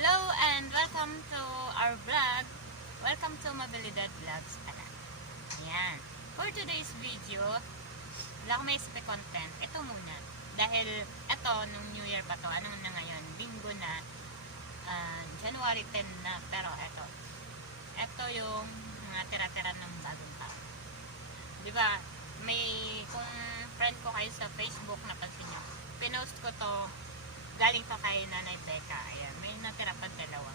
Hello and welcome to our vlog. Welcome to Mabilidad Vlogs pala. Ayan. For today's video, wala akong maisip na content. Ito muna. Dahil ito, nung New Year pa to, anong na ngayon? Linggo na. January 10 na. Pero ito. Ito yung mga tira-tira ng bagong taon. Diba? Kung friend ko kayo sa Facebook, napansin nyo. Pinost ko to galing pa kay Nanay Becca. Ayan, may natira pa dalawa.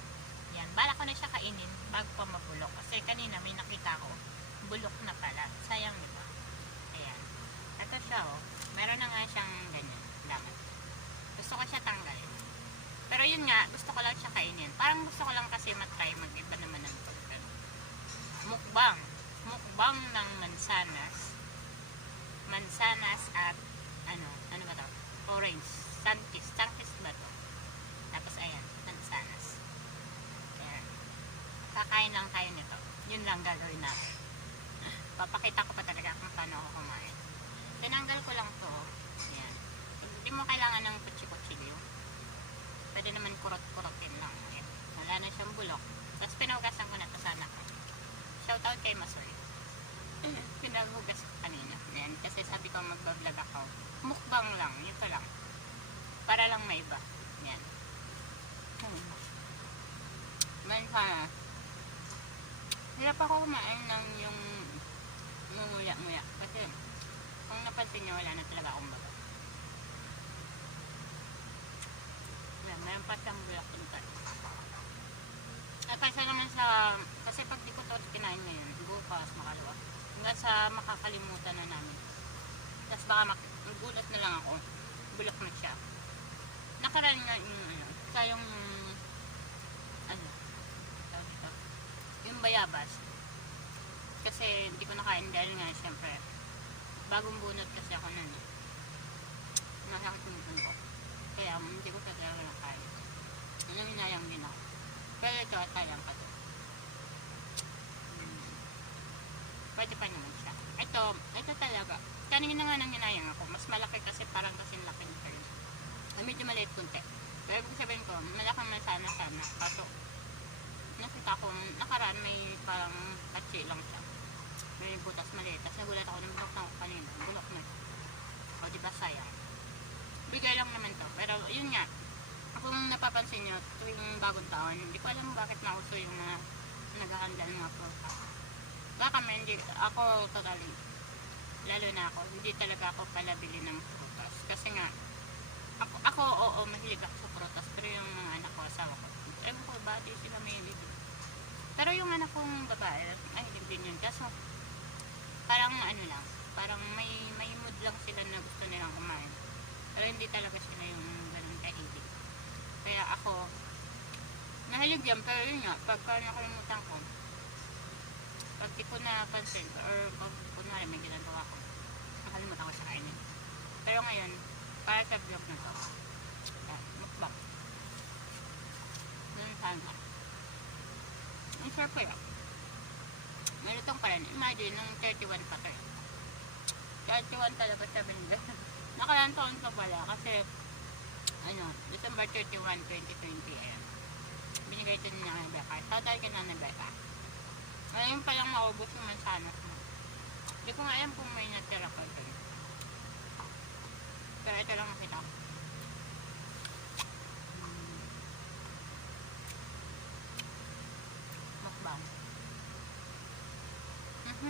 Ayan, bala ko na siya kainin bago pa mabulok. Kasi kanina may nakita ko, bulok na pala. Sayang, diba? Ayan. Ito siya, oh. Meron na nga siyang ganyan. Laman. Gusto ko siya tanggalin. Pero yun nga, gusto ko lang siya kainin. Parang gusto ko lang kasi matry mag-iba naman ng pagkan. Mukbang. Mukbang ng mansanas. Mansanas at ano ba to? Orange. Sunkist ba to? Tapos ayan, mansanas. Ayan. Kakain lang tayo nito. Yun lang gagawin natin. Papakita ko pa talaga kung paano ako kumain. Tinanggal ko lang to. Ayan. Hindi mo kailangan ng kutsi-kutsilyo. Pwede naman kurot-kurotin lang. Ayan. Wala na siyang bulok. Tapos pinugasan ko na to sana ko. Shoutout kay Masoy. Pinagugas ko kanina. Ayan. Kasi sabi ko magbablog ako. Mukbang lang. Ito lang. Para lang may iba. Yan. Mansanas. Hirap ako kumain ng yung mumuya-muya. Kasi kung napansin nyo, wala na talaga akong baga. Yan, mayroon pa siyang bulak dito. At kasi naman sa, kasi pag di ko ito kinain ngayon, bukas, makalawa. Hanggang sa makakalimutan na namin. Tapos baka magulat na lang ako. Bulak na siya. Nakaraan nga yung yung bayabas. Kasi hindi ko nakain dahil nga siyempre bagong bunot kasi ako nun. Nasakit yung ipon ko. Kaya hindi ko talaga nakain. Hinayang din ako. Pero ito, sayang pa to. Pwede pa naman siya. Ito talaga. Kanina nga nang hinayang ako. Mas malaki kasi parang kasing laki ng curls. Medyo maliit kunti. Pero ibig sabihin ko, malakang sana. Kaso, nakita ko, nakaraan may parang patsi lang siya. May butas maliit. Tapos nagulat ako, nabulok na ako kanina. Bulok na. O, diba sayang? Bigay lang naman to. Pero, yun nga. Kung napapansin nyo, tuwing bagong taon, hindi ko alam bakit nauso yung mga naghahanda ng mga prutas. Baka hindi, ako totally, lalo na ako, hindi talaga ako palabili ng prutas. Kasi nga, ako, mahilig ako sa prutas, pero yung mga anak ko, asawa ko, ewan ko ba, di sila mahilig. Pero yung anak kong babae, mahilig din yun. Kaso, parang parang may mood lang sila na gusto nilang kumain. Pero hindi talaga sila yung ganun kahilig. Kaya ako, nahilig yan, pero yun nga, pagka nakalimutan ko, pag di ko napansin, or pag kunwari may ginagawa ko, nakalimutan ko siya kainin. Pero ngayon, para sa vlog na to, mukbang. Ganun sana. Ang sarap kaya. Malutong pa rin. Imagine, nung 31 pa to. 31 talaga siya binigay. Nakalang taon pa pala kasi, December 31, 2020, ayan. Binigay ito ni Nanay Becca. Tatay ka Nanay Becca. Ngayon pa lang maubos yung mansanas mo. Hindi ko nga alam kung may natira pa ito. Pero ito lang nakita ko. Mukbang.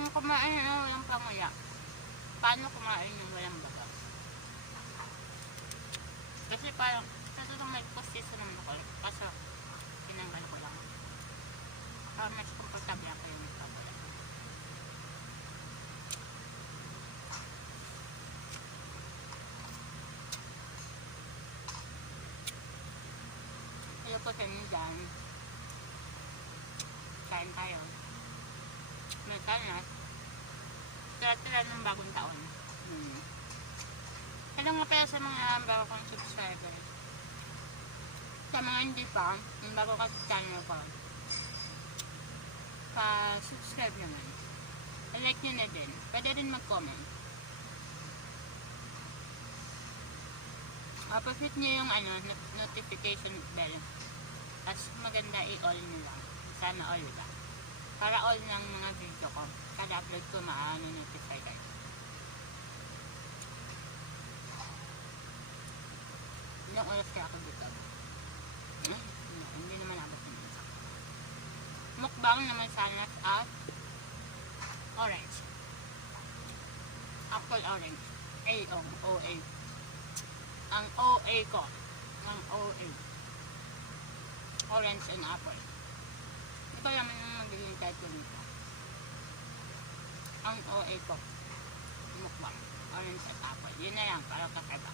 Kumain na walang panguya. Paano kumain yung walang baga? Kasi parang, sa itong nag-post-season naman ako. Kaso, tinanggal ko lang. Mas komportable ako yung nagpapala. Hello po sa inyo dyan. Kain tayo. May kanas. Tira-tira ng bagong taon. Hello nga pala sa mga bago kong subscribers. Sa mga hindi pa, yung bago ka sa channel ko, pa-subscribe naman. I-like nyo na din. Pwede rin mag-comment. Pag-hit nyo yung notification bell As maganda i-all nyo lang. Sana all lang. Para all ng mga video ko. Kada upload ko notify kayo. Ilang oras kaya ako dito? No, hindi naman abot naman. Mukbang naman sana at orange. Apple orange. O-A. Ang OA ko. Ang OA. Orange and apple. Hindi ko naman yung magiging title nito. Ang OA ko. Mukbang. Orange at apple. Yun na lang. Para kakaiba.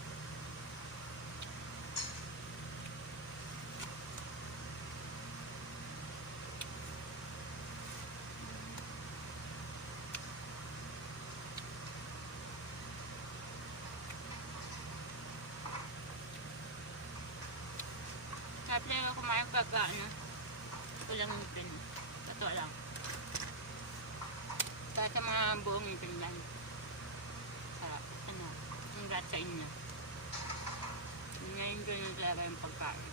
Sabi na kumain pagka kulang yung pin. Ito lang. Kahit sa mga buong ngipin lang. Sarap. Congrats sa inyo. Na-enjoy nyo talaga yung pagkain.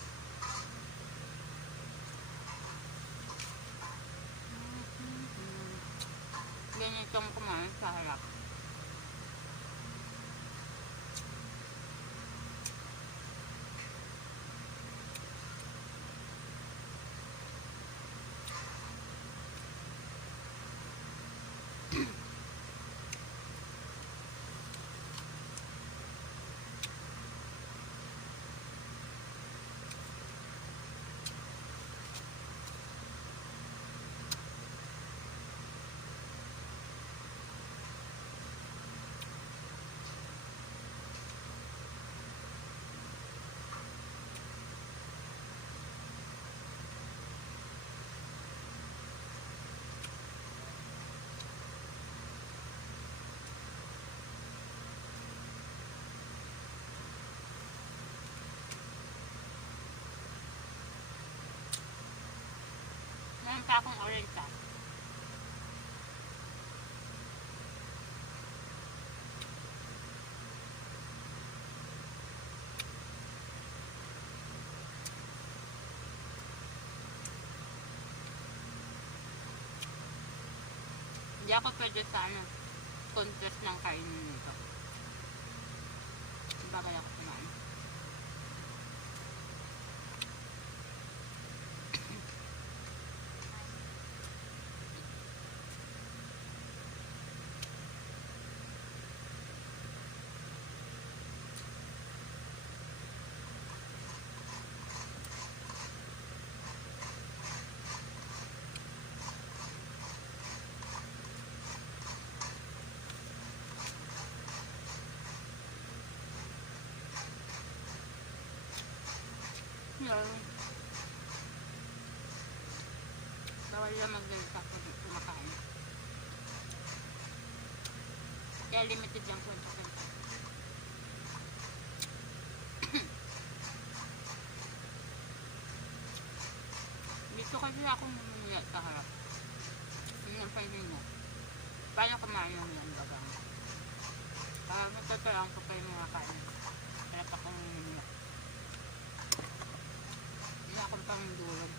Ganitong kumain sa harap. Meron pa akong orange sauce. Hindi ako pwede sa contest ng kainin nito. Bagal ako kumain. Yun. Bawal lang magdalita pag kumakain. Kaya limited lang po sa kanta. Dito kasi akong namumulat sa harap. Yun ang painin mo. Paano kumain yung yan bagang? Matatulang ko pa yung mga kain. Harap akong namumulat. Hindi akong pang durog.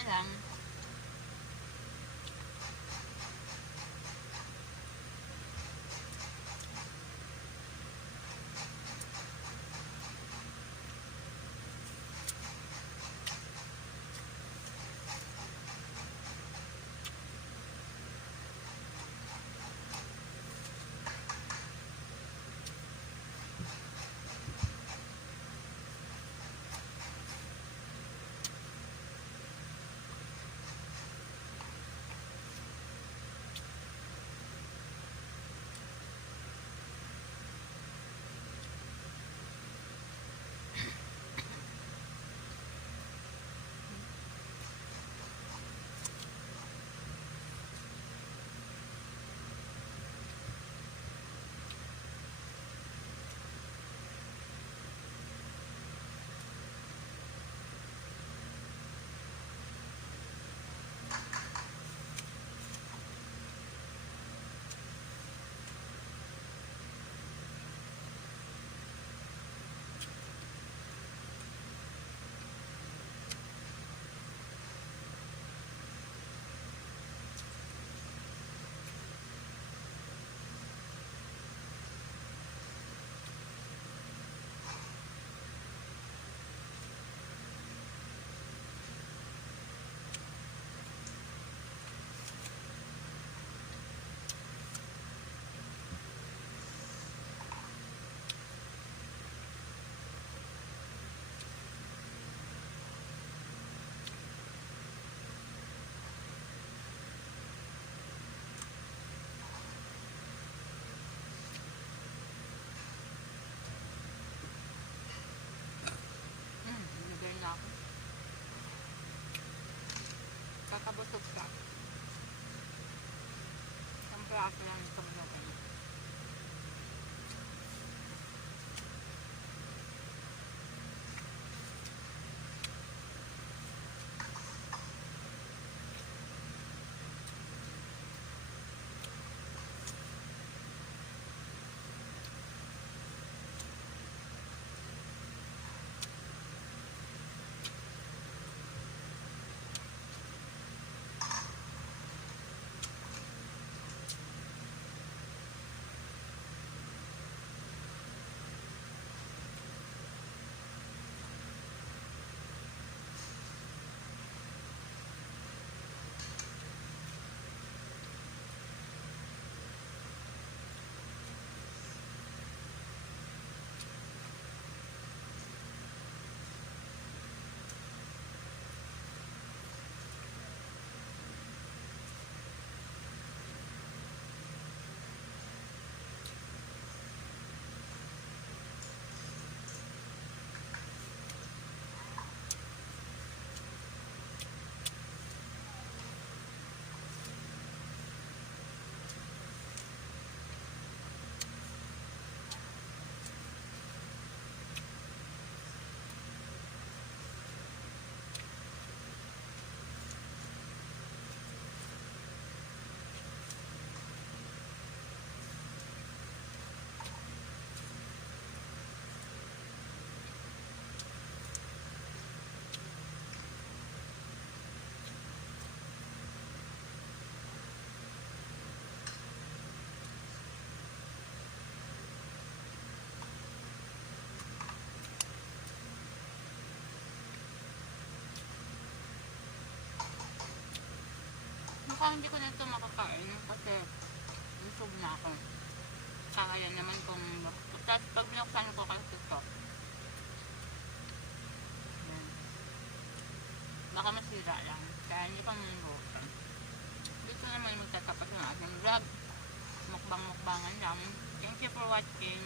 nga lang, nilagay na ako. Kakabusog ka. Siyempre ako lang ito malagay. Mukhang hindi ko na ito makakain kasi busog na ako. Kaya naman kung tapos pag binuksan ko kasi ito, yan, baka masira lang. Kaya hindi ko manubukan. Dito naman magtatapat yung ating vlog. Mukbang-mukbangan lang. Thank you for watching.